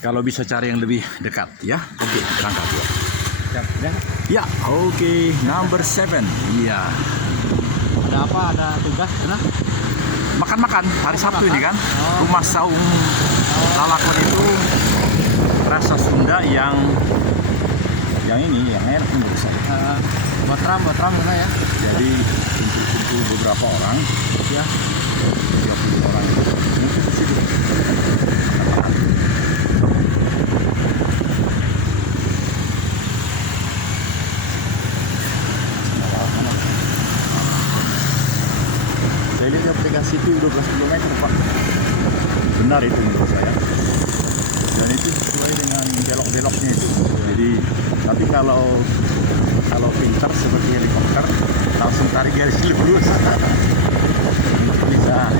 Kalau bisa cari yang lebih dekat ya. Oke, berangkat ya. Siap, ya. Ya, oke, number 7. Iya. Ada apa? Ada tugas? Nah, Makan-makan hari Sabtu ini kan. Oh. Rumah Saung Lalakon itu rasa Sunda yang ini yang enak menurut saya. buat ram mana ya? Jadi kumpul beberapa orang, Ya. 30 orang. Mungkin di situ. Saya lihat di aplikasi itu 12 km Pak. Benar itu menurut saya. Dan itu sesuai dengan belok-beloknya itu. Jadi tapi kalau pintar seperti helikopter langsung tarik garis lurus. Bisa.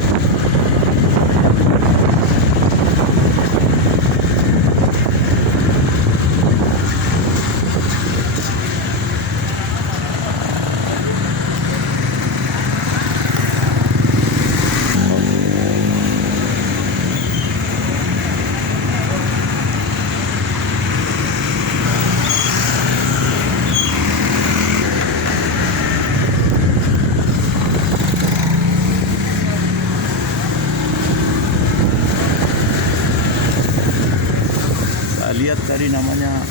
Lihat tadi namanya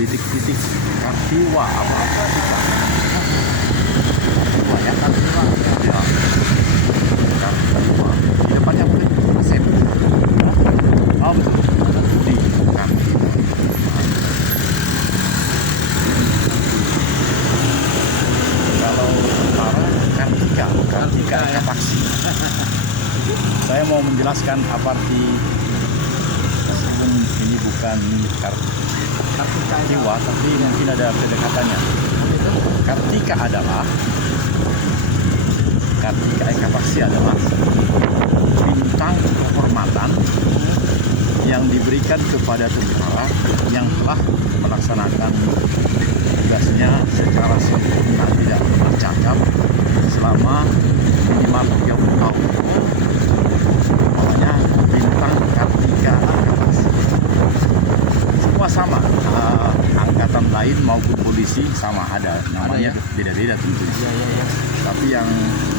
titik-titik Kartiwa apa Kartiwa ya Kartiwa ya Kartiwa di depannya boleh Asep. Oh betul di Kartiwa. Kalau utara Kartika Kapaksi. Saya mau menjelaskan apa arti ini bukan Kartika tapi mungkin ada pendekatannya. Kartika Ekapaksi adalah bintang kehormatan yang diberikan kepada tentara yang telah melaksanakan tugasnya secara sempurna, tidak tercacat selama minimal 30 tahun. Makanya bintang Kartika Ekapaksi. Semua sama, angkatan lain maupun polisi sama ada, namanya beda-beda tentunya. Ya. Tapi yang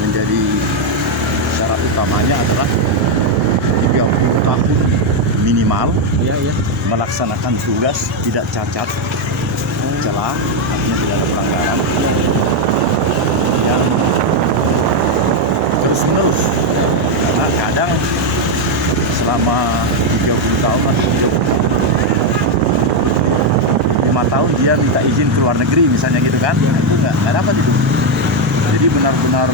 menjadi syarat utamanya adalah 30 tahun minimal Ya. melaksanakan tugas tidak cacat, celah, artinya tidak ada pelanggaran. Yang terus-menerus, karena kadang selama 30 tahun atau 5 tahun dia minta izin ke luar negeri misalnya gitu kan, nah, itu nggak dapat itu. Jadi benar-benar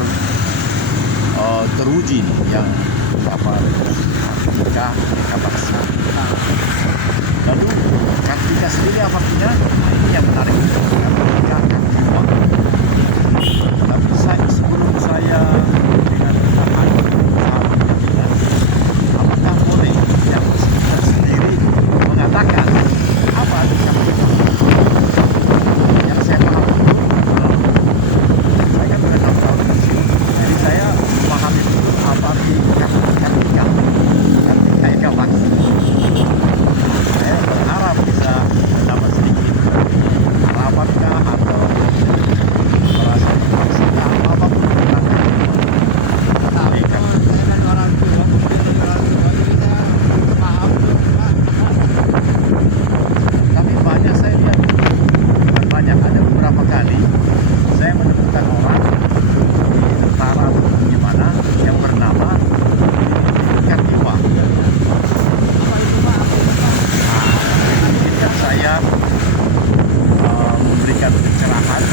teruji nih yang Kartika Ekapaksi. Lalu Kartika sendiri apa artinya? Nah, ini yang menarik. Kartika Kartiwa. Tapi sebelum saya dengan apakah boleh yang sendiri mengatakan apa arti Kartika? Yang saya paham itu, saya kan sudah 6 tahun di sini, jadi saya memahami apa arti Kartika Ekapaksi. Saya berharap bisa mendapat sedikit rapatkah atau merasa dipaksa apapun tentang mereka. Saya kan orang tua, jadi saya paham. Tapi banyak saya lihat, bukan banyak, ada beberapa kali saya menemukan orang di tentara atau gimana yang bernama Kartiwa. Ketika saya memberikan pencerahan,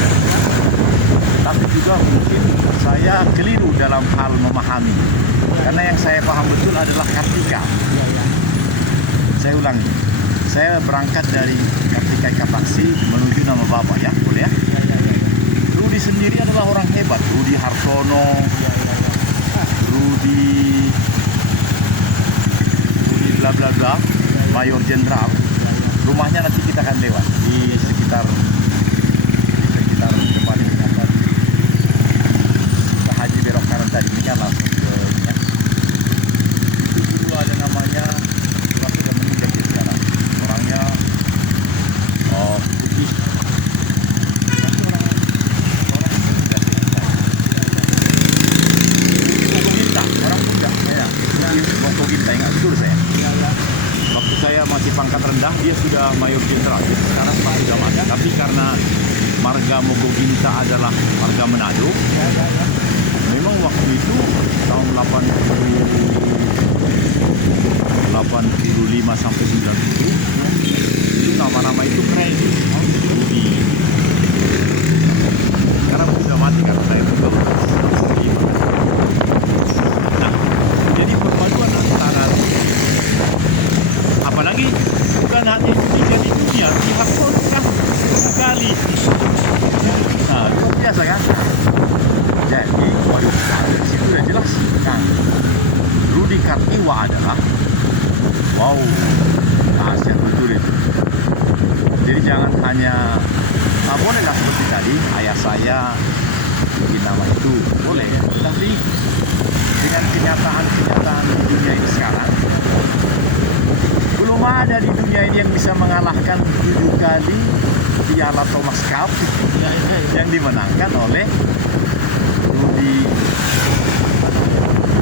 tapi juga mungkin saya keliru dalam hal memahami, karena yang saya paham betul adalah Kartika. Saya ulangi, saya berangkat dari Kartika Ekapaksi menuju nama Bapak ya, boleh ya? Rudi sendiri adalah orang hebat, Rudi Hartono, Rudi bla bla bla, Mayor Jenderal. Rumahnya nanti kita akan lewat di sekitar depan ini apa? Ke Haji belok kanan tadi ini kan langsung ke ini ya. Itu dulu ada namanya betul saya. Iya, iya. Waktu saya masih pangkat rendah, dia sudah mayor jenderal. Jadi sekarang Pak sudah mati. Tapi karena marga Mogoginta adalah marga Manado, Iya, iya, iya. memang waktu itu tahun 85 sampai 90 itu nama-nama itu keren. Rudi. Sekarang sudah mati karena saya juga nah, jadi perpaduan antara apalagi bukan hanya Indonesia di dunia, pihak pun kan sekali. Nah, itu biasa kan? Jadi, waduh, dari situ udah jelas kan. Rudi Kartiwa adalah wow, dahsyat betul itu. Jadi jangan hanya bolehlah seperti tadi ayah saya bikin nama itu boleh, tapi dengan kenyataan-kenyataan di dunia ini sekarang belum ada di dunia ini yang bisa mengalahkan 7 kali Piala Thomas Cup yang dimenangkan oleh Rudi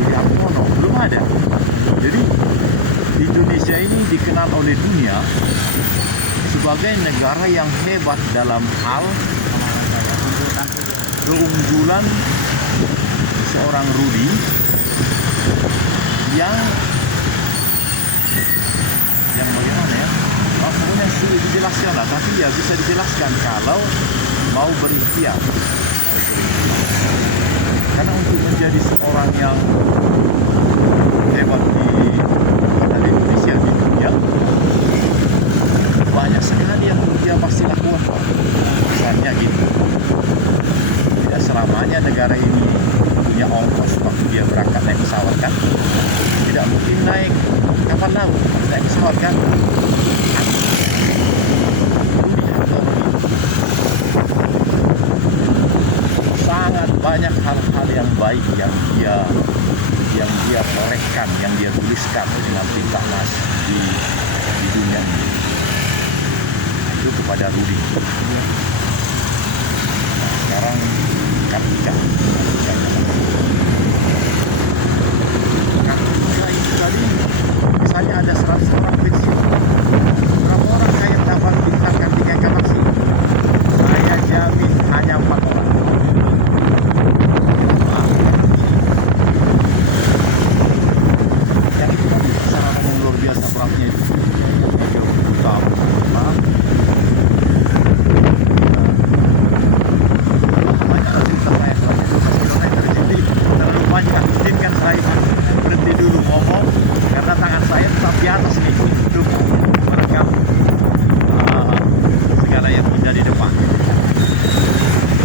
Hartono. Belum ada. Jadi Indonesia ini dikenal oleh dunia sebagai negara yang hebat dalam hal keunggulan seorang Rudi yang bagaimana ya? Pokoknya sulit dijelaskan lah, tapi ya bisa dijelaskan kalau mau berikhtiar. Karena untuk menjadi seorang yang hebat di Indonesia, di dunia, banyak sekali yang dia pasti lakukan. Misalnya gitu, tidak selamanya negara ini punya ongkos waktu dia berangkat naik pesawat kan. Tidak mungkin naik kapal laut, naik pesawat kan. Sangat banyak hal-hal yang baik yang dia torehkan, yang dia tuliskan dengan tinta emas di dunia ini. Itu kepada Rudi. Nah, sekarang Kartika itu tadi misalnya ada 100 orang pensiun, berapa orang saya dapat bintang Kartika Galaksi? Saya jamin hanya 4 orang. Yang itu tadi persyaratan yang luar biasa beratnya itu 30 tahun. Banyak cerita saya jadi terlalu banyak. Izinkan saya berhenti dulu ngomong karena tangan saya tetap di atas nih untuk merekam segala yang indah di depan.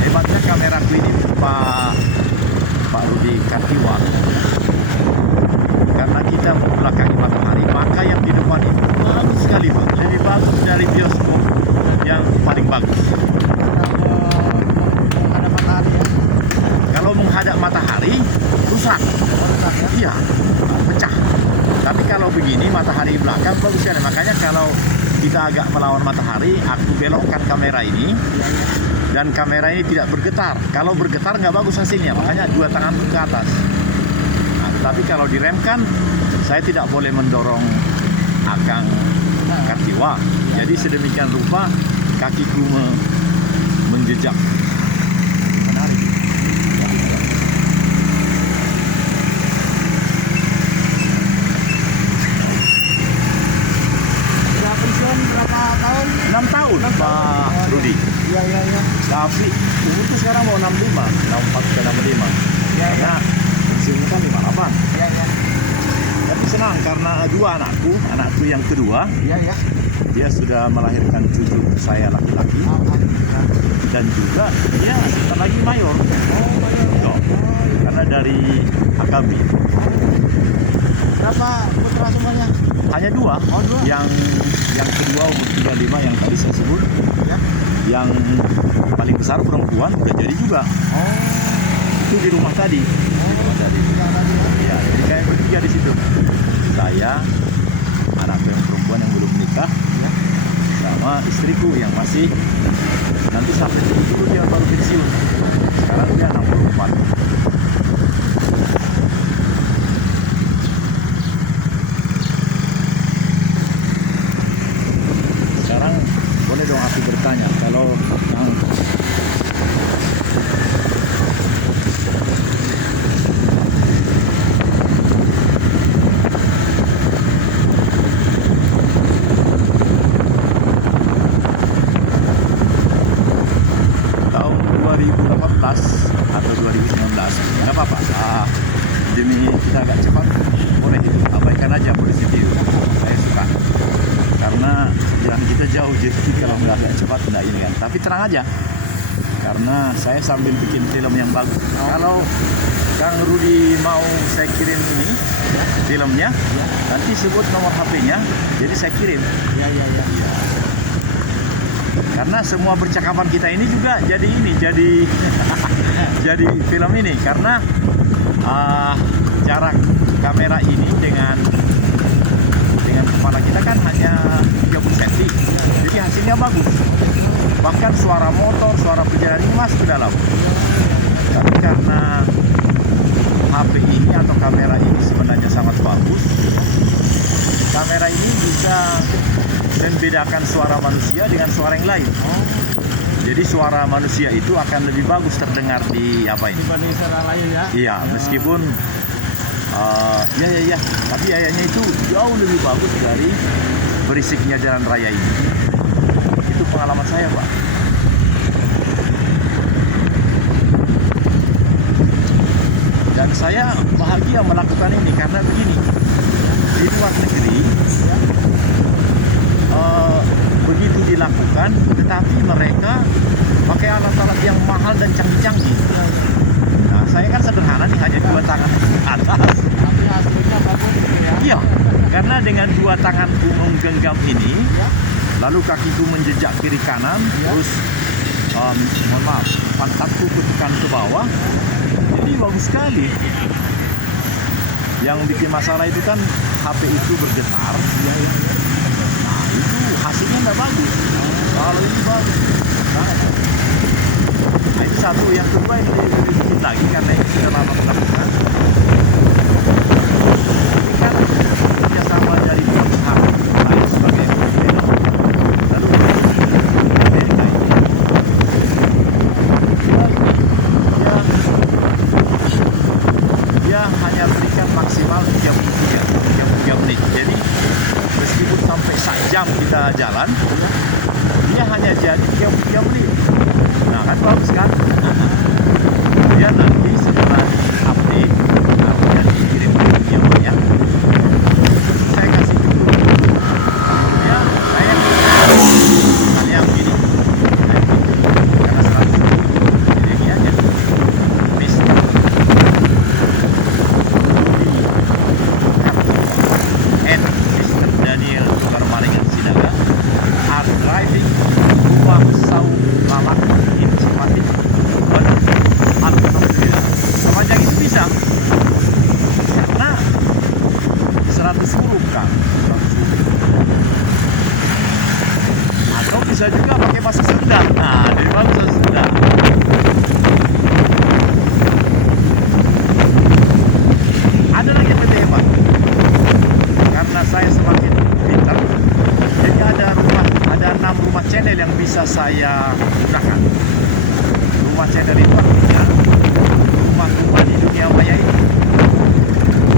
Hebatnya kameraku ini Pak Rudi Kartiwa, karena kita membelakangi matahari, maka yang di depan itu bagus sekali Pak, lebih bagus dari bioskop yang paling bagus. Ada matahari ya. Kalau menghadap matahari rusak, iya, pecah. Tapi kalau begini matahari belakang bagus sekali. Makanya kalau kita agak melawan matahari, aku belokkan kamera ini dan kamera ini tidak bergetar. Kalau bergetar nggak bagus hasilnya, makanya 2 tangan ke atas. Nah, tapi kalau diremkan, saya tidak boleh mendorong akang Kartiwa. Jadi sedemikian rupa kakiku menjejak. Menarik. Sudah pensiun berapa tahun? 6 tahun Pak Rudi. Iya, iya, iya. Tapi umur itu sekarang mau 65, 64 ke 65. Ya, Karena pensiunnya kan 58. Iya, iya. Tapi senang karena 2 anakku yang kedua, Iya, iya. dia sudah melahirkan cucu saya laki-laki Alhamdulillah. dan juga dia sebentar lagi mayor. Yo, karena dari AKB. Berapa putra semuanya? Hanya 2. Oh, 2. Yang kedua umur 35 yang tadi saya sebut. Ya. Yang paling besar perempuan udah jadi juga. Oh. Itu di rumah tadi. Di rumah tadi. Ya, jadi kayak bertiga di situ. Saya, anakku yang perempuan yang belum menikah, Ya. sama istriku yang masih nanti sampai 70 dia baru pensiun. Sekarang dia 64. jadi kalau agak cepat enggak ini kan. Tapi tenang aja, karena saya sambil bikin film yang bagus. Kalau Kang Rudi mau saya kirim ini filmnya, nanti sebut nomor HP-nya, jadi saya kirim. Ya. Karena semua percakapan kita ini juga jadi ini, jadi film ini. Karena jarak kamera ini dengan kepala kita kan hanya 30 cm, jadi hasilnya bagus. Bahkan suara motor, suara perjalanan ini masuk ke dalam. Tapi karena HP ini atau kamera ini sebenarnya sangat bagus, kamera ini bisa membedakan suara manusia dengan suara yang lain. Jadi suara manusia itu akan lebih bagus terdengar di apa ini? Dibanding suara lain ya. Iya, meskipun ya, tapi ayahnya itu jauh lebih bagus dari berisiknya jalan raya ini. Itu pengalaman saya, Pak. Dan saya bahagia melakukan ini karena begini, di luar negeri begitu dilakukan, tetapi mereka pakai alat-alat yang mahal dan canggih-canggih. Nah, saya kan sederhana nih, hanya 2 tangan atas. Tapi hasilnya bagus gitu ya. Iya, karena dengan 2 tanganku menggenggam ini, Ya. lalu kakiku menjejak kiri kanan, terus mohon maaf, pantatku ketukan ke bawah, jadi bagus sekali. Yang bikin masalah itu kan HP itu bergetar. Nah, itu hasilnya nggak bagus. Kalau ini bagus. Nah, itu satu. Yang kedua ini lebih bikin lagi karena ini sudah lama dilakukan. Ini kan kerjasama dari perusahaan lain sebagai film. Lalu Amerika ini. Dia hanya berikan maksimal 33 menit. Jadi meskipun sampai 1 jam kita jalan, dia hanya jadi 33 menit. Nah, kan bagus kan? Dia nanti setelah update, artinya dikirim yang banyak, saya kasih dulu. Ya, saya yang begini. Karena 100 jadi ini aja. Mister and Mr. Daniel Karmaringan Sinaga are driving Rumah Sau Lalak in Cipatik. Alhamdulillah, sepanjang itu bisa karena 100 huruf kan, 100 huruf. Atau bisa juga pakai bahasa Sunda. Nah, dari bahasa Sunda. Ada lagi yang lebih hebat. Karena saya semakin pintar, jadi ada 6 rumah channel yang bisa saya gunakan. Rumah channel itu artinya rumah-rumah di dunia maya ini.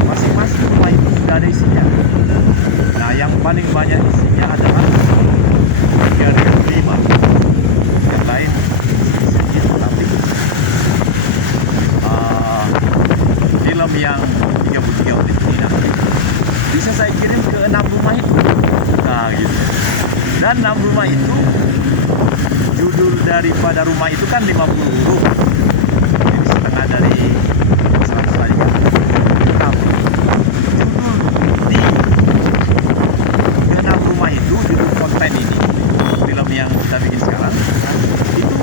Masing-masing rumah itu sudah ada isinya. Nah, yang paling banyak isinya adalah 3.005. Yang lain sedikit, tapi film yang 33 menit ini nanti bisa saya kirim ke 6 rumah itu. Nah, gitu. Dan 6 rumah itu, judul daripada rumah itu kan 50 huruf. Jadi setengah dari 100 lagi kan. Tapi judul di 6 rumah itu, judul konten ini, film yang kita bikin sekarang, itu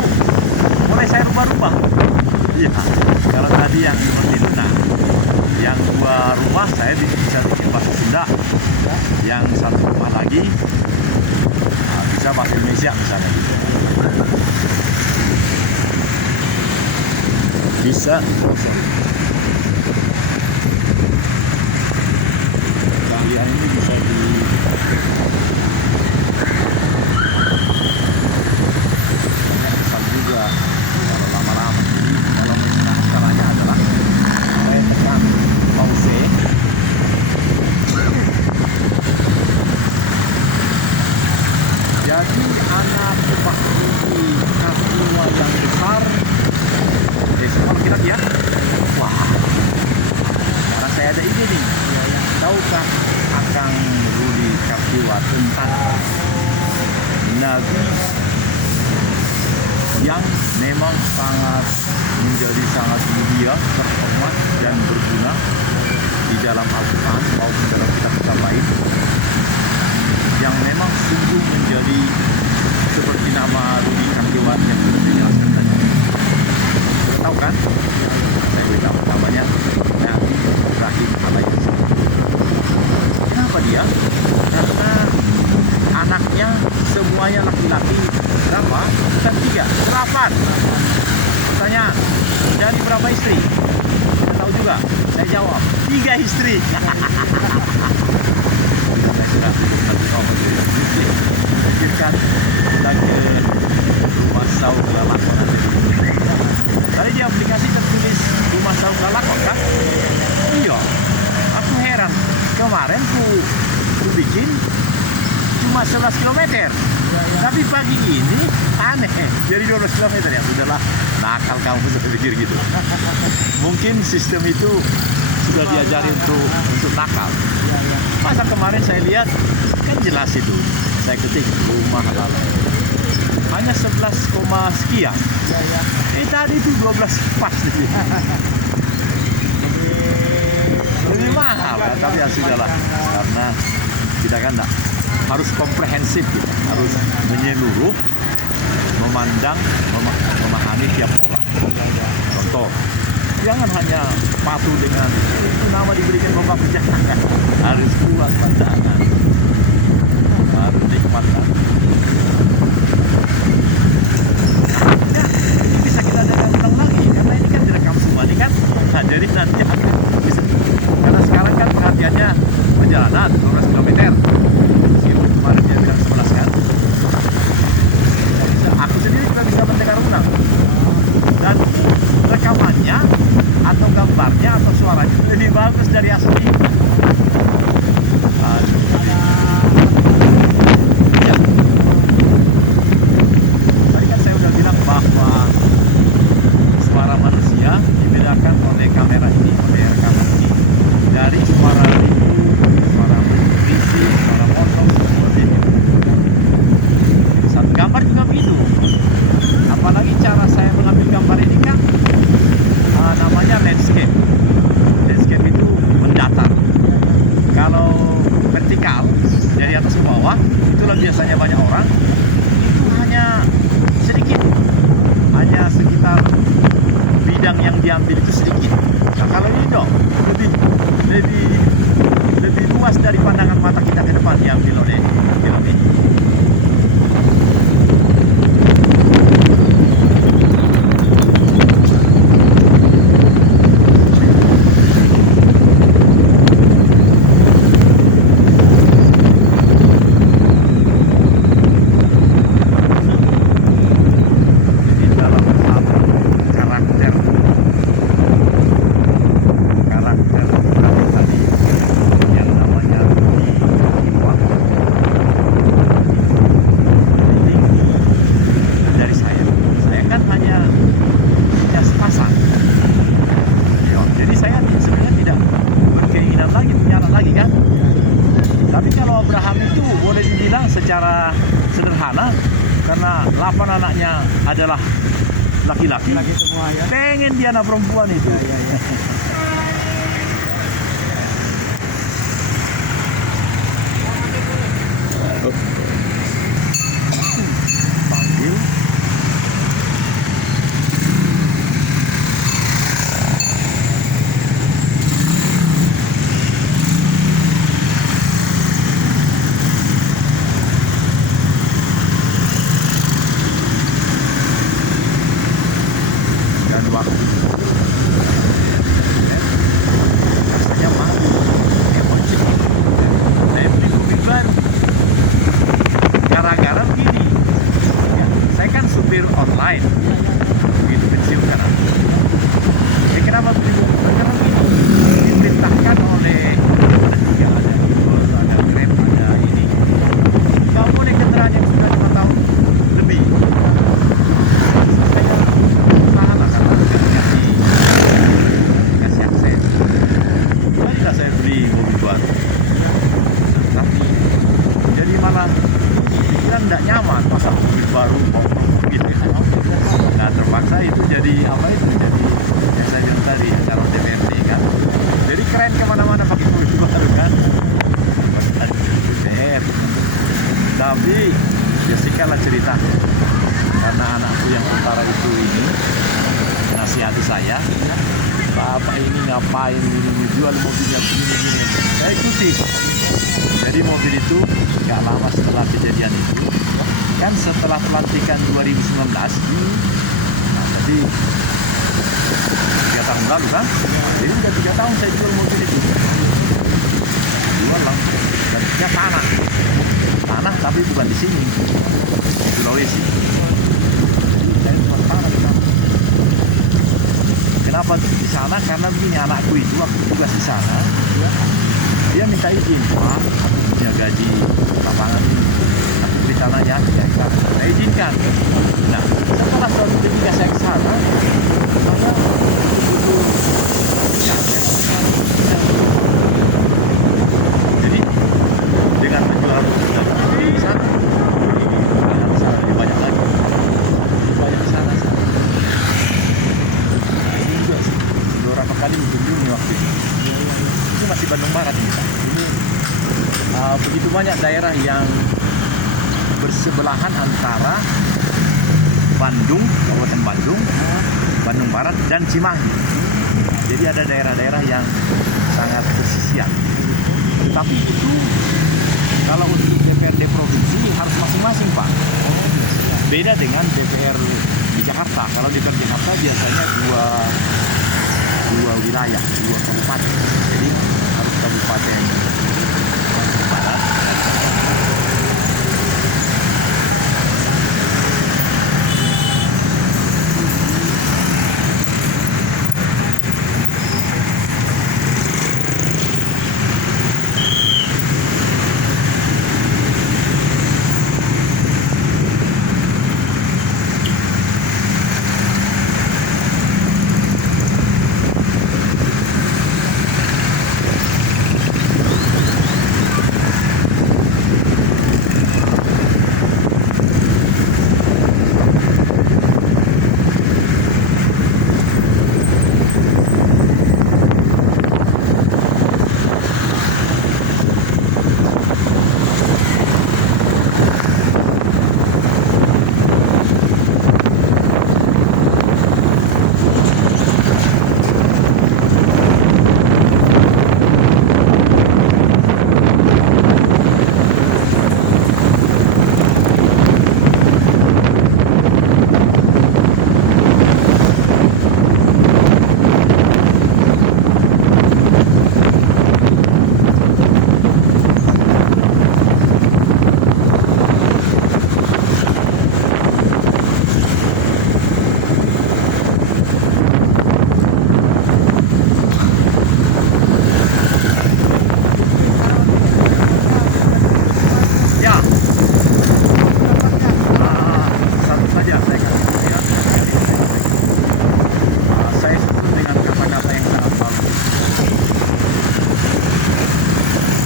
mulai saya rubah-rubah. Iya, kalau tadi yang seperti itu, nah, yang 2 rumah saya bisa bikin bahasa Sunda, yang 1 rumah lagi bisa bahasa Indonesia misalnya gitu. Bisa. Kalian ini bisa di banyak pesan juga kalau lama-lama. Jadi kalau misalnya caranya adalah saya tekan pause. Jadi anak Pak ini kasiwa yang besar. Semua laki-laki ya. Wah, karena saya ada ide nih. Tahukah Akang Rudi Kasiwa tentang nabi yang memang menjadi sangat mulia, terhormat dan berguna di dalam Al-Quran maupun dalam kitab-kitab lain, yang memang sungguh menjadi seperti nama Rudi Kandiwan yang sudah dijelaskan tadi. Sudah tahu kan? Saya beritahu namanya Nabi Ibrahim alaihissalam. Kenapa dia? Karena anaknya semuanya laki-laki. Berapa? Bukan 3, 8. Pertanyaan, dari berapa istri? Saya tahu juga. Saya jawab, 3 istri. Saya sudah pikirkan pulang ke rumah saung lalakon. Tadi di aplikasi tertulis rumah saung lalakon kan? Iya. Aku heran. Kemarin ku bikin cuma 11 km. Tapi pagi ini aneh. Jadi 12 km ya. Sudahlah, nakal kamu sudah pikir gitu. Mungkin sistem itu sudah diajari untuk nakal. Masa kemarin saya lihat kan jelas itu. Saya ketik rumah lalakon. Hanya 11, sekian. Tadi itu 12 pas. Lebih mahal ya, tapi ya sudahlah. Karena kita kan harus komprehensif gitu. Harus menyeluruh, memandang, memahami tiap orang. Contoh, jangan hanya patuh dengan itu nama diberikan Bapak Pejabat. Harus puas pandangan, harus nikmatkan. Nah, ini bisa kita ulang lagi karena ini kan direkam semua ini kan. Nah, jadi nanti akan bisa. Karena sekarang kan perhatiannya perjalanan 12 km. Meskipun kemarin dia bilang 11 kan. Aku sendiri juga bisa mendengar ulang. Dan rekamannya atau gambarnya atau suaranya lebih bagus dari asli. Ya. Tadi kan saya udah bilang bahwa suara manusia dibedakan oleh kamera ini, oleh rekaman ini dari suara bisik, suara motor, seperti itu. Satu gambar juga begitu. Apalagi cara saya mengambil gambar ini kan namanya landscape. Landscape itu mendatar. Kalau vertikal dari atas ke bawah, itulah biasanya banyak orang. Itu hanya sedikit, hanya sekitar bidang yang diambil itu sedikit. Nah kalau ini dong lebih luas dari pandangan mata kita ke depan diambil oleh film ini. Secara sederhana karena 8 anaknya adalah laki-laki semua ya. Pengen dia anak perempuan itu. Panggil. Dan waktu Tapi biasakanlah cerita karena anakku yang utara itu ini nasihati saya, Bapak ini ngapain ini jual mobilnya begini. Saya ikuti. Jadi mobil itu nggak lama setelah kejadian itu, kan setelah pelantikan 2019, nah jadi 3 tahun lalu kan, jadi udah 3 tahun saya jual mobil itu, jual langsung, dan dia tanah tapi bukan di sini, di Sulawesi. Saya jual tanah di sana. Kenapa di sana? Karena begini, anakku itu waktu tugas di sana, dia minta izin, Pak, aku punya gaji lapangan ini, aku beli tanahnya 3 hektar. Saya izinkan. Nah, setelah suatu ketika saya ke sana, saya jadi dengan penjualan di sana, di sana lebih banyak lagi, lebih banyak sana. Ini juga sih, beberapa kali mengunjungi waktu itu. Ini masih Bandung Barat ini, Pak. Ini begitu banyak daerah yang bersebelahan antara Bandung, Kabupaten Bandung, Bandung Barat, dan Cimahi. Jadi ada daerah-daerah yang sangat bersisian. Tapi itu kalau untuk DPRD provinsi harus masing-masing, Pak. Beda dengan DPR di Jakarta. Kalau DPR Jakarta biasanya dua wilayah, 2 kabupaten. Jadi harus kabupaten Barat.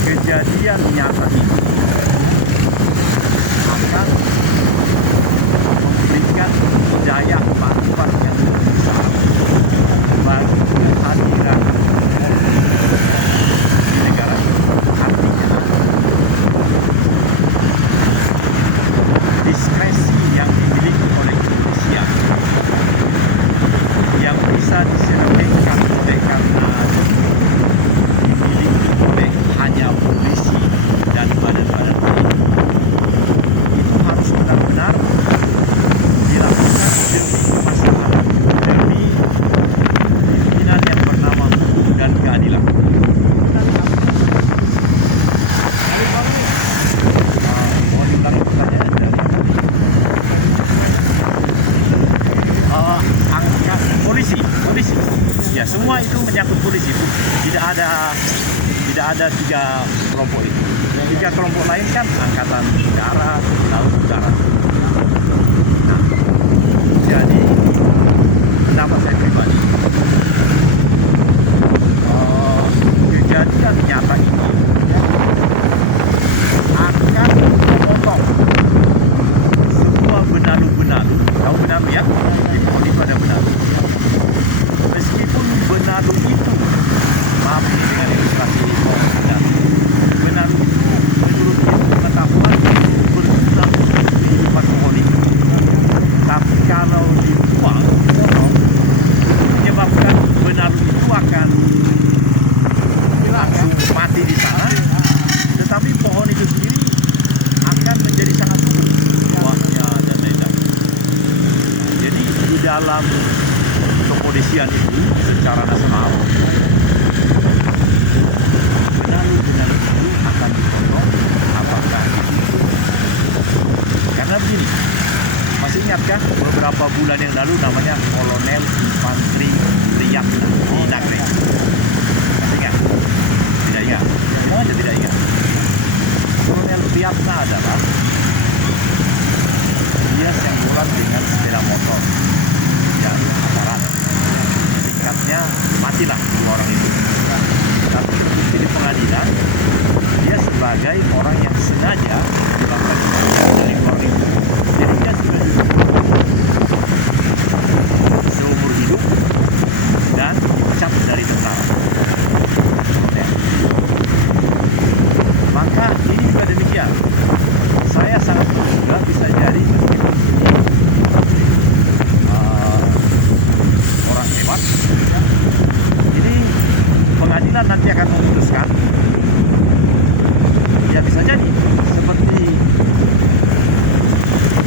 Kejadian nyata ini akan memberikan daya manfaat yang besar bagi kehadiran di negara ini. Artinya diskresi yang dimiliki oleh kepolisian yang bisa diserahkan oleh karena dimiliki oleh hanya polisi dan badan-badan lain, itu harus benar-benar dilakukan demi kemaslahatan, demi pimpinan yang bernama hukum dan keadilan. Mohon diulangi pertanyaan dari angkat polisi, ya semua itu menyangkut polisi, itu tidak ada 3 kelompok itu. 3 kelompok lain kan angkatan udara, laut, udara. Nah, jadi pendapat saya pribadi, kejadian nyata ini akan memotong semua benalu-benalu. Tahu benalu ya? Di pohon itu ada benalu. Meskipun benalu itu, maaf ini dengan ilustrasi pohon benalu itu menurut ilmu pengetahuan itu sendiri akan menjadi sangat rumit kuahnya dan lain-lain. Jadi di dalam kepolisian itu secara nasional benar-benar itu akan dipotong apakah itu karena begini, masih ingatkah beberapa bulan yang lalu namanya Kolonel Infanteri Priyatna di Nagreg? Masih ingat? Tidak ingat? Mau aja tidak ingat. Kolonel Priyatna adalah dia senggolan dengan sepeda motor dan aparat. Singkatnya matilah dua orang itu. Tapi terbukti di pengadilan dia sebagai orang yang sengaja melakukan dari dua orang itu. Jadi dia sudah seumur hidup dan dipecat dari tentara. Maka ini juga demikian. Saya sangat juga bisa jadi meskipun orang hebat. Ini pengadilan nanti akan memutuskan. Ya bisa jadi seperti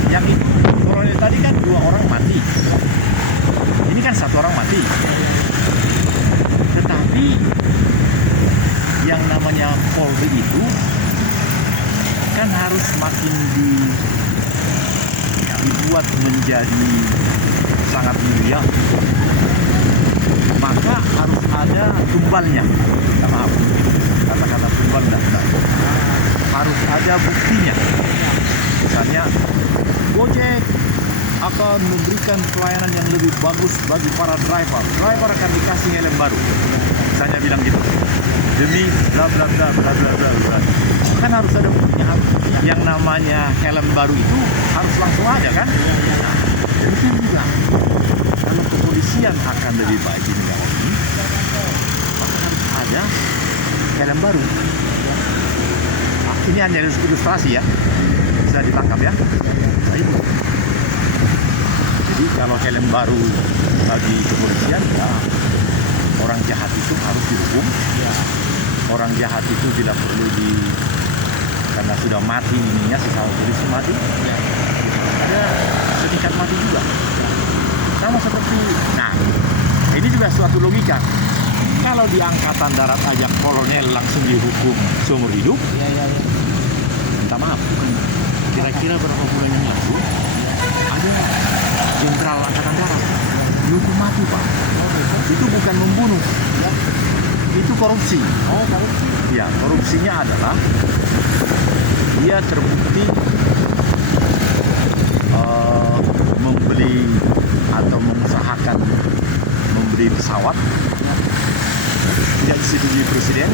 yang itu kolonel tadi kan dua orang mati. Ini kan satu orang mati. Tetapi yang namanya Polri itu kan harus makin dibuat menjadi sangat mulia. Maka harus ada tumbalnya. Maaf, kata-kata tumbal tidak. Harus ada buktinya. Misalnya Gojek akan memberikan pelayanan yang lebih bagus bagi para driver. Driver akan dikasih helm baru. Misalnya bilang gitu. Demi bla bla bla bla bla bla bla. Kan harus ada buktinya. Yang namanya helm baru itu harus langsung ada kan? Nah, demikian juga kalau kepolisian akan lebih baik di negara ini, maka harus ada helm baru. Nah, ini hanya ilustrasi ya. Bisa ditangkap ya. Nah, itu. Jadi kalau helm baru bagi kepolisian, ya orang jahat itu harus dihukum. Orang jahat itu tidak perlu karena sudah mati ininya, sesama polisi mati, ada setingkat mati juga. Sama seperti, nah ini juga suatu logika. Kalau di angkatan darat aja kolonel langsung dihukum seumur hidup, minta maaf, kira-kira berapa bulan yang lalu ada jenderal angkatan darat dihukum mati Pak. Itu bukan membunuh, itu korupsi. Oh, korupsi. Ya, korupsinya adalah dia terbukti membeli atau mengusahakan membeli pesawat, tidak disetujui presiden,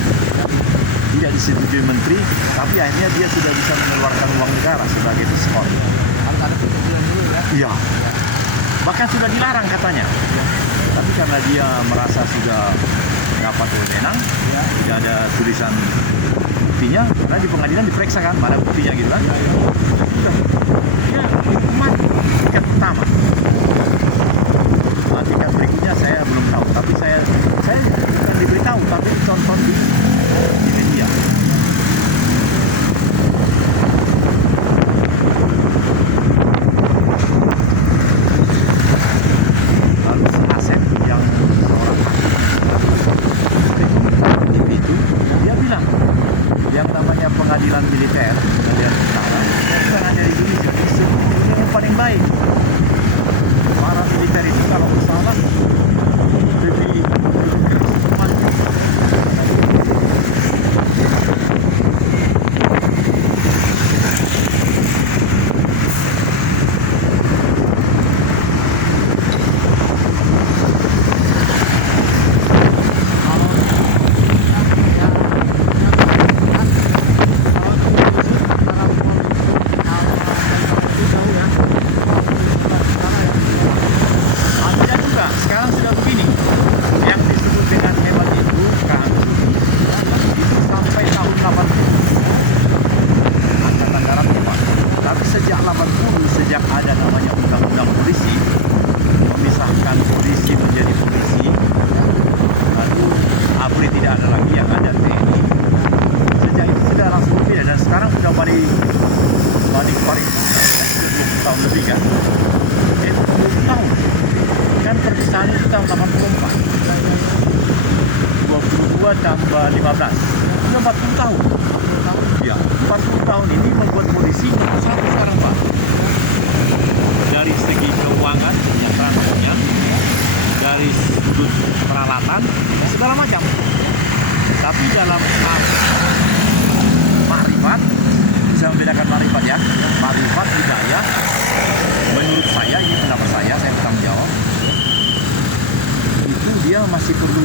tidak disetujui menteri, tapi akhirnya dia sudah bisa mengeluarkan uang negara sebagai diskon. Harus ada persetujuan dulu ya. Iya. Bahkan sudah dilarang katanya. Tapi karena dia merasa sudah dapat wewenang, tidak ada tulisan buktinya, karena di pengadilan diperiksa kan, mana buktinya gitu kan. Sudah. Ya, hukuman tingkat pertama. Nah, tingkat berikutnya saya belum tahu, tapi saya bukan diberitahu, tapi ditonton di media. Lalu Asep yang seorang hakim itu, dia bilang yang namanya pengadilan militer, pengadilan utara, bukan hanya di Indonesia, di seluruh dunia yang paling baik. Para militer itu kalau bersalah lebih keras hukumannya. Sekarang ini membuat polisi nomor satu sekarang Pak. Dari segi keuangan, kesejahteraan, dari sudut peralatan, segala macam. Tapi dalam hal makrifat, bisa membedakan makrifat ya. Makrifat, hidayah, menurut saya, ini pendapat saya bertanggung jawab. Itu dia masih perlu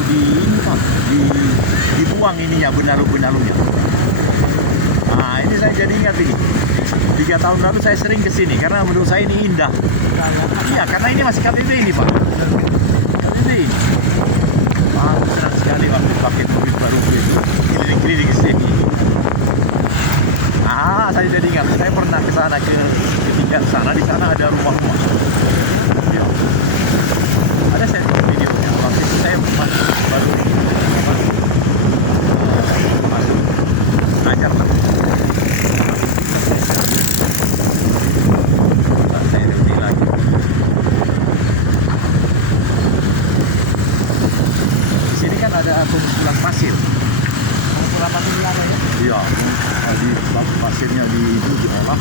dibuang ininya, benalu-benalunya. Nah, ini saya jadi ingat ini. 3 tahun lalu saya sering ke sini karena menurut saya ini indah. Iya, karena ini masih KTP ini Pak. KTP ini. Wah, senang sekali waktu pakai mobil baru itu keliling-keliling ke sini. Saya jadi ingat. Saya pernah ke sana ketika sana, di sana ada rumah-rumah. Ya. Ada saya videonya. Waktu itu saya baru masuk ngajar lah. Saya review lagi. Di sini kan ada pengumpulan pasir. Pengumpulan pasir ada ya? Iya, di pasirnya diolah.